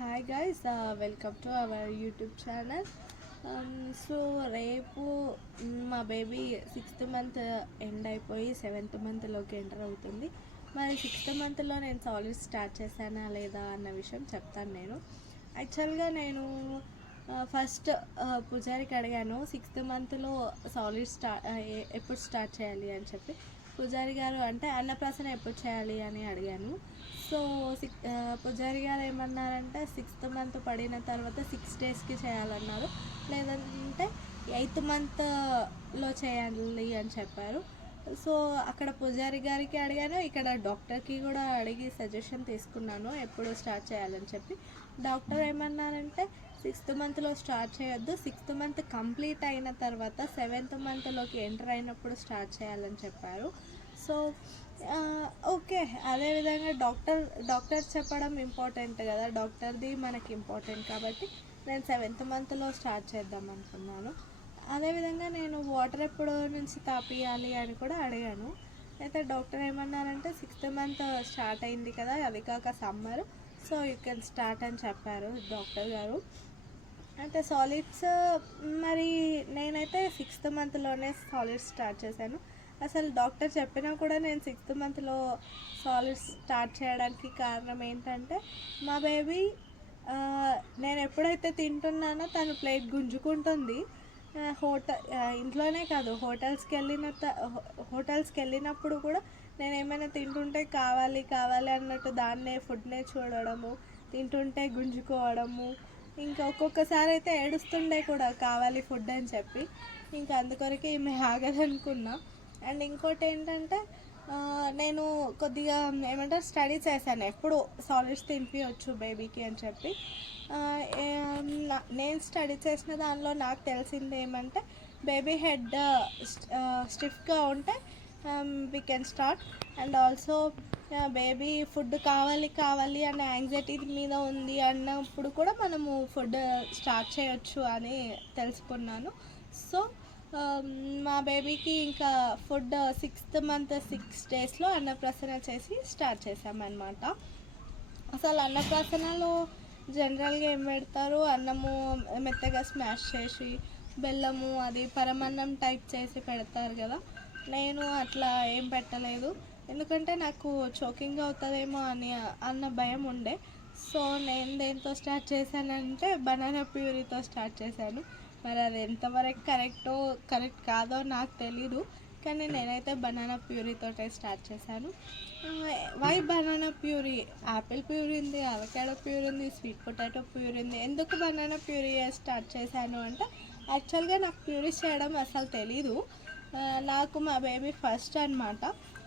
Hi guys, welcome to our YouTube channel. So రేపు మా baby 6th month end అయిపోయి 7th మంత్లోకి enter అవుతుంది. మరి 6th మంత్లో నేను సాలిడ్ స్టార్ట్ చేశానా లేదా అన్న విషయం చెప్తాను. యాక్చువల్గా నేను ఫస్ట్ పూజారికి అడిగాను 6th మంత్లో సాలిడ్ ఎప్పుడు స్టార్ట్ చేయాలి అని చెప్పి. పూజారి గారు అంటే అన్నప్రాసన ఎప్పుడు చేయాలి అని అడిగాను. సో పూజారి గారు ఏమన్నారంటే 6th మంత్ పడిన తర్వాత 6 డేస్కి చేయాలన్నారు, లేదంటే 8th మంత్లో చేయాలి అని చెప్పారు. సో అక్కడ పూజారి గారికి అడిగాను, ఇక్కడ డాక్టర్కి కూడా అడిగి సజెషన్ తీసుకున్నాను ఎప్పుడు స్టార్ట్ చేయాలని చెప్పి. డాక్టర్ ఏమన్నారంటే 6th మంత్లో స్టార్ట్ చేయొద్దు, 6th మంత్ కంప్లీట్ అయిన తర్వాత 7th మంత్లోకి ఎంటర్ అయినప్పుడు స్టార్ట్ చేయాలని చెప్పారు. సో ఓకే, అదేవిధంగా డాక్టర్ చెప్పడం ఇంపార్టెంట్ కదా, డాక్టర్ది మనకి ఇంపార్టెంట్ కాబట్టి నేను 7th మంత్లో స్టార్ట్ చేద్దాం అనుకున్నాను. అదేవిధంగా నేను వాటర్ ఎప్పుడు నుంచి తాపియాలి అని కూడా అడిగాను. అయితే డాక్టర్ ఏమన్నారంటే 6th మంత్ స్టార్ట్ అయింది కదా, అది కాక summer, so you can start అని చెప్పారు డాక్టర్ గారు. అయితే సాలిడ్స్ మరి నేనైతే 6th మంత్లోనే సాలిడ్స్ స్టార్ట్ చేశాను. అసలు డాక్టర్ చెప్పినా కూడా నేను 6th మంత్లో సాలిడ్స్ స్టార్ట్ చేయడానికి కారణం ఏంటంటే మా బేబీ నేను ఎప్పుడైతే తింటున్నానో తను ప్లేట్ గుంజుకుంటుంది. ఇంట్లోనే కాదు, హోటల్స్కి వెళ్ళినప్పుడు కూడా నేను ఏమైనా తింటుంటే కావాలి కావాలి అన్నట్టు దాన్నే ఫుడ్నే చూడడము, తింటుంటే గుంజుకోవడము, ఇంకా ఒక్కొక్కసారి అయితే ఏడుస్తుండే కూడా కావాలి ఫుడ్ అని చెప్పి. ఇంకా అందుకొరకే ఈమె ఆగదనుకున్నా. అండ్ ఇంకోటి ఏంటంటే నేను కొద్దిగా ఏమంటారు స్టడీ చేశాను ఎప్పుడు సాలిడ్స్ తినిపించవచ్చు బేబీకి అని చెప్పి. నేను స్టడీ చేసిన దానిలో నాకు తెలిసింది ఏమంటే బేబీ హెడ్ స్టిఫ్గా ఉంటే we can start. And also baby food కావాలి అనే యాంగ్జైటీ మీద ఉంది అన్నప్పుడు కూడా మనము ఫుడ్ స్టార్ట్ చేయొచ్చు అని తెలుసుకున్నాను. సో మా బేబీకి ఇంకా ఫుడ్ 6th మంత్ 6 డేస్లో అన్నప్రాసన చేసి స్టార్ట్ చేసామన్నమాట. అసలు అన్నప్రాసనలో జనరల్గా ఏం పెడతారు, అన్నము మెత్తగా స్మాష్ చేసి బెల్లము అది పరమాన్నం టైప్ చేసి పెడతారు కదా. నేను అట్లా ఏం పెట్టలేదు, ఎందుకంటే నాకు చోకింగ్ అవుతుందేమో అన్న భయం ఉండే. సో నేను దేంతో స్టార్ట్ చేశానంటే బనానా ప్యూరీతో స్టార్ట్ చేశాను. మరి అది ఎంతవరకు కరెక్ట్ కాదో నాకు తెలీదు, కానీ నేనైతే బనానా ప్యూరీతో స్టార్ట్ చేశాను. Why banana puree? Apple puree ఉంది, అవకాడో ప్యూరీ ఉంది, స్వీట్ పొటాటో ప్యూరీ ఉంది. ఎందుకు బనానా ప్యూరీ స్టార్ట్ చేశాను అంటే యాక్చువల్గా నాకు ప్యూరీస్ చేయడం అసలు తెలీదు. నాకు మా బేబీ ఫస్ట్ అనమాట.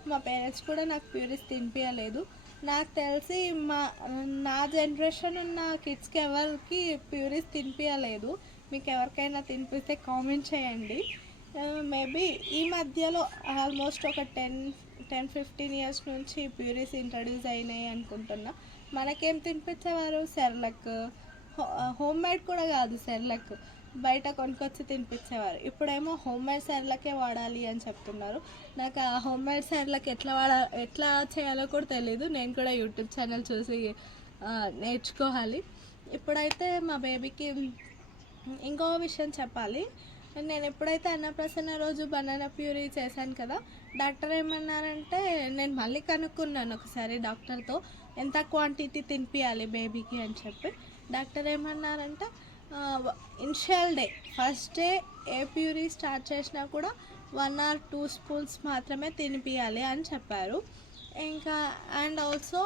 మా పేరెంట్స్ కూడా నాకు ప్యూరీస్ తినిపించలేదు. నాకు తెలిసి నా జనరేషన్ ఉన్న కిడ్స్కి ఎవరికి ప్యూరీస్ తినిపించలేదు. మీకు ఎవరికైనా తినిపిస్తే కామెంట్ చేయండి. మేబీ ఈ మధ్యలో ఆల్మోస్ట్ ఒక 10-15 ఇయర్స్ నుంచి ప్యూరీస్ ఇంట్రడ్యూస్ అయినాయి అనుకుంటున్నా. మనకేం తినిపించేవారు? సెర్లక్, హోమ్ మేడ్ కూడా కాదు, సెర్లక్ బయట కొనుక్కొచ్చి తినిపించేవారు. ఇప్పుడేమో హోమ్ మేడ్ సెర్లకే వాడాలి అని చెప్తున్నారు. నాకు ఆ హోమ్ మేడ్ సెర్లక్ ఎట్లా చేయాలో కూడా తెలీదు. నేను కూడా యూట్యూబ్ ఛానల్ చూసి నేర్చుకోవాలి. ఇప్పుడైతే మా బేబీకి ఇంకో విషయం చెప్పాలి. నేను ఎప్పుడైతే అన్నప్రాసన రోజు బనానా ప్యూరీ చేశాను కదా, డాక్టర్ ఏమన్నారంటే నేను మళ్ళీ కనుక్కున్నాను ఒకసారి డాక్టర్తో ఎంత క్వాంటిటీ తినిపించాలి బేబీకి అని చెప్పి. డాక్టర్ ఏమన్నారంటే ఇనిషియల్ డే ఫస్ట్ డే ఏ ప్యూరీ స్టార్ట్ చేసినా కూడా 1 or 2 స్పూన్స్ మాత్రమే తినిపించాలి అని చెప్పారు. ఇంకా అండ్ ఆల్సో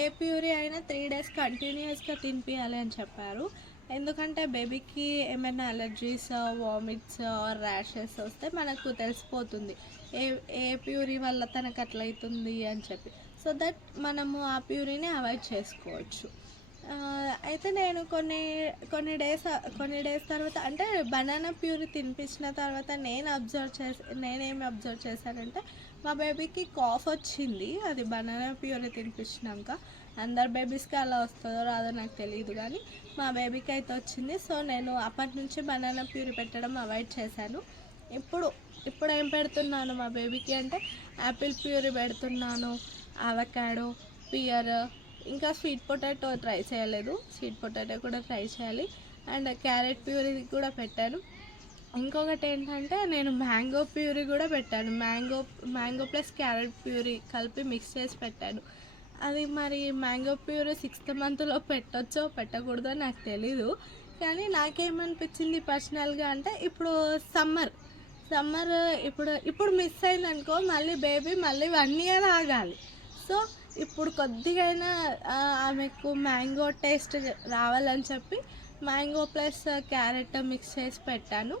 ఏ ప్యూరీ అయినా 3 days కంటిన్యూస్గా తినిపించాలి అని చెప్పారు. ఎందుకంటే బేబీకి ఏమైనా అలర్జీస్, వామిట్స్ ఆర్ ర్యాషెస్ వస్తే మనకు తెలిసిపోతుంది ఏ ప్యూరీ వల్ల తనకు అట్లయితుంది అని చెప్పి. సో దట్ మనము ఆ ప్యూరీని అవాయిడ్ చేసుకోవచ్చు. అయితే నేను కొన్ని డేస్ తర్వాత అంటే బనానా ప్యూరీ తినిపించిన తర్వాత నేనేమి అబ్జర్వ్ చేశానంటే మా బేబీకి కాఫ్ వచ్చింది. అది బనానా ప్యూరీ తినిపించినాక. అందరు బేబీస్కి అలా వస్తుందో రాదో నాకు తెలియదు, కానీ మా బేబీకి అయితే వచ్చింది. సో నేను అప్పటి నుంచి బనానా ప్యూరీ పెట్టడం అవాయిడ్ చేశాను. ఇప్పుడు ఏం పెడుతున్నాను మా బేబీకి అంటే యాపిల్ ప్యూరీ పెడుతున్నాను, అవకాడో, పియర్, ఇంకా స్వీట్ పొటాటో ట్రై చేయలేదు, స్వీట్ పొటాటో కూడా ట్రై చేయాలి. అండ్ క్యారెట్ ప్యూరీ కూడా పెట్టాను. ఇంకొకటి ఏంటంటే నేను మ్యాంగో ప్యూరీ కూడా పెట్టాను, మ్యాంగో ప్లస్ క్యారెట్ ప్యూరీ కలిపి మిక్స్ చేసి పెట్టాను. అది మరి మ్యాంగో ప్యూరీ 6th మంత్లో పెట్టొచ్చో పెట్టకూడదో నాకు తెలీదు. కానీ నాకేమనిపించింది పర్సనల్గా అంటే ఇప్పుడు సమ్మర్ ఇప్పుడు మిస్ అయిందనుకో మళ్ళీ బేబీ మళ్ళీ 1 year ఆగాలి. సో ఇప్పుడు కొద్దిగైనా ఆమెకు మ్యాంగో టేస్ట్ రావాలని చెప్పి మ్యాంగో ప్లస్ క్యారెట్ మిక్స్ చేసి పెట్టాను.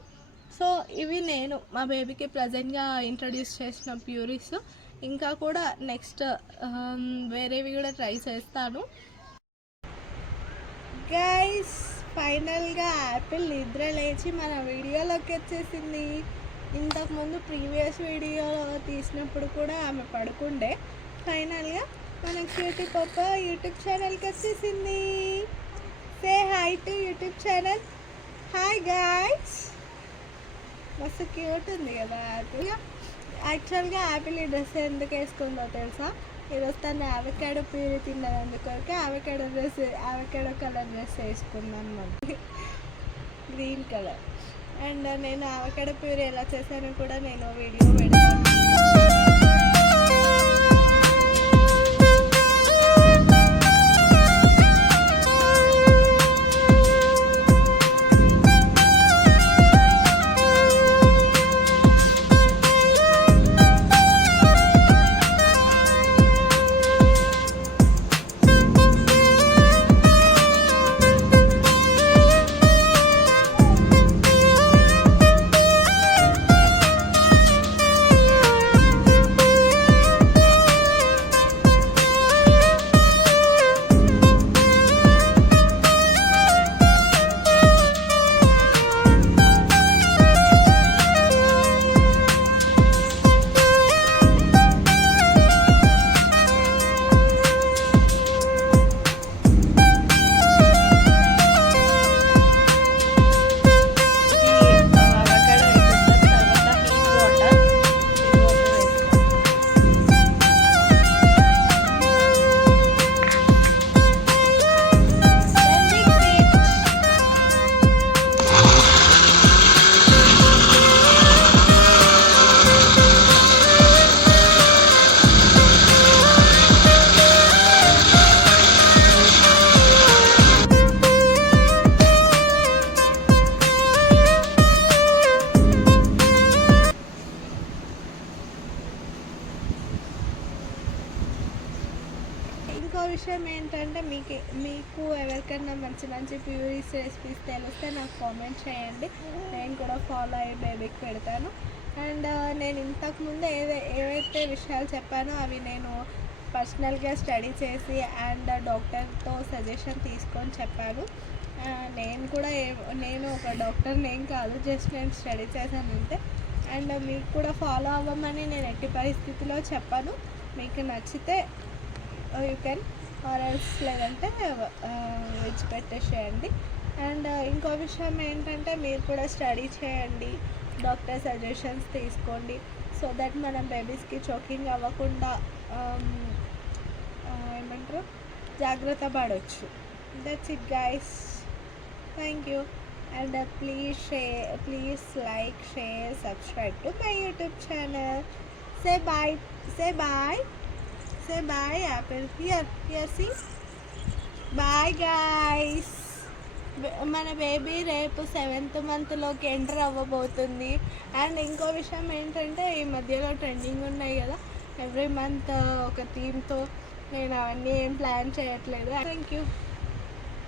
సో ఇవి నేను మా బేబీకి ప్రజెంట్గా ఇంట్రడ్యూస్ చేసిన ప్యూరీస్. ఇంకా కూడా నెక్స్ట్ వేరేవి కూడా ట్రై చేస్తాను. గైస్ ఫైనల్గా యాపిల్ నిద్ర లేచి మన వీడియోలోకి వచ్చేసింది. ఇంతకుముందు ప్రీవియస్ వీడియో తీసినప్పుడు కూడా ఆమె పడుకుండే. ఫైనల్గా మన క్యూటీ పాప యూట్యూబ్ ఛానల్కి వచ్చేసింది. Say hi to YouTube channel. Hi guys, మస్తు క్యూట్ ఉంది కదా యాపిల్. యాక్చువల్గా యాపిల్ ఈ డ్రెస్ ఎందుకు వేసుకుందో తెలుసా? ఈరోజు తను అవకాడో ప్యూరీ తిన్నదందుకొరకే అవకాడో కలర్ డ్రెస్ వేసుకుందాం మనం, గ్రీన్ కలర్. అండ్ నేను అవకాడో ప్యూరీ ఎలా చేశానో కూడా నేను వీడియో పెడతాను. ఇంకో విషయం ఏంటంటే మీకు ఎవరికైనా మంచి ప్యూరీస్ రెసిపీస్ తెలిస్తే నాకు కామెంట్ చేయండి, నేను కూడా ఫాలో అయ్యి బేబీకి పెడతాను. అండ్ నేను ఇంతకుముందు ఏవైతే విషయాలు చెప్పానో అవి నేను పర్సనల్గా స్టడీ చేసి అండ్ డాక్టర్తో సజెషన్ తీసుకొని చెప్పాను. నేను ఒక డాక్టర్ని ఏం కాదు, జస్ట్ నేను స్టడీ చేశాను అంతే. అండ్ మీకు కూడా ఫాలో అవ్వమని నేను ఎట్టి పరిస్థితిలో చెప్పాను. మీకు నచ్చితే యూ కెన్ ఆర్ ఎల్స్ లేదంటే విడిచిపెట్టేసేయండి. అండ్ ఇంకో విషయం ఏంటంటే మీరు కూడా స్టడీ చేయండి, డాక్టర్ సజెషన్స్ తీసుకోండి, సో దట్ మనం బేబీస్కి చోకింగ్ అవ్వకుండా ఏమంటారు జాగ్రత్త పడవచ్చు. That's it guys, thank you. And please like, share, subscribe to my YouTube channel. Say bye. Say bye, Apple. Here, see. Bye, guys. మన బేబీ రేపు 7th మంత్లోకి ఎంటర్ అవ్వబోతుంది. And ఇంకో విషయం ఏంటంటే ఈ మధ్యలో ట్రెండింగ్ ఉన్నాయి కదా ఎవ్రీ మంత్ ఒక థీమ్తో, నేను అవన్నీ ఏం ప్లాన్ చేయట్లేదు. Thank you.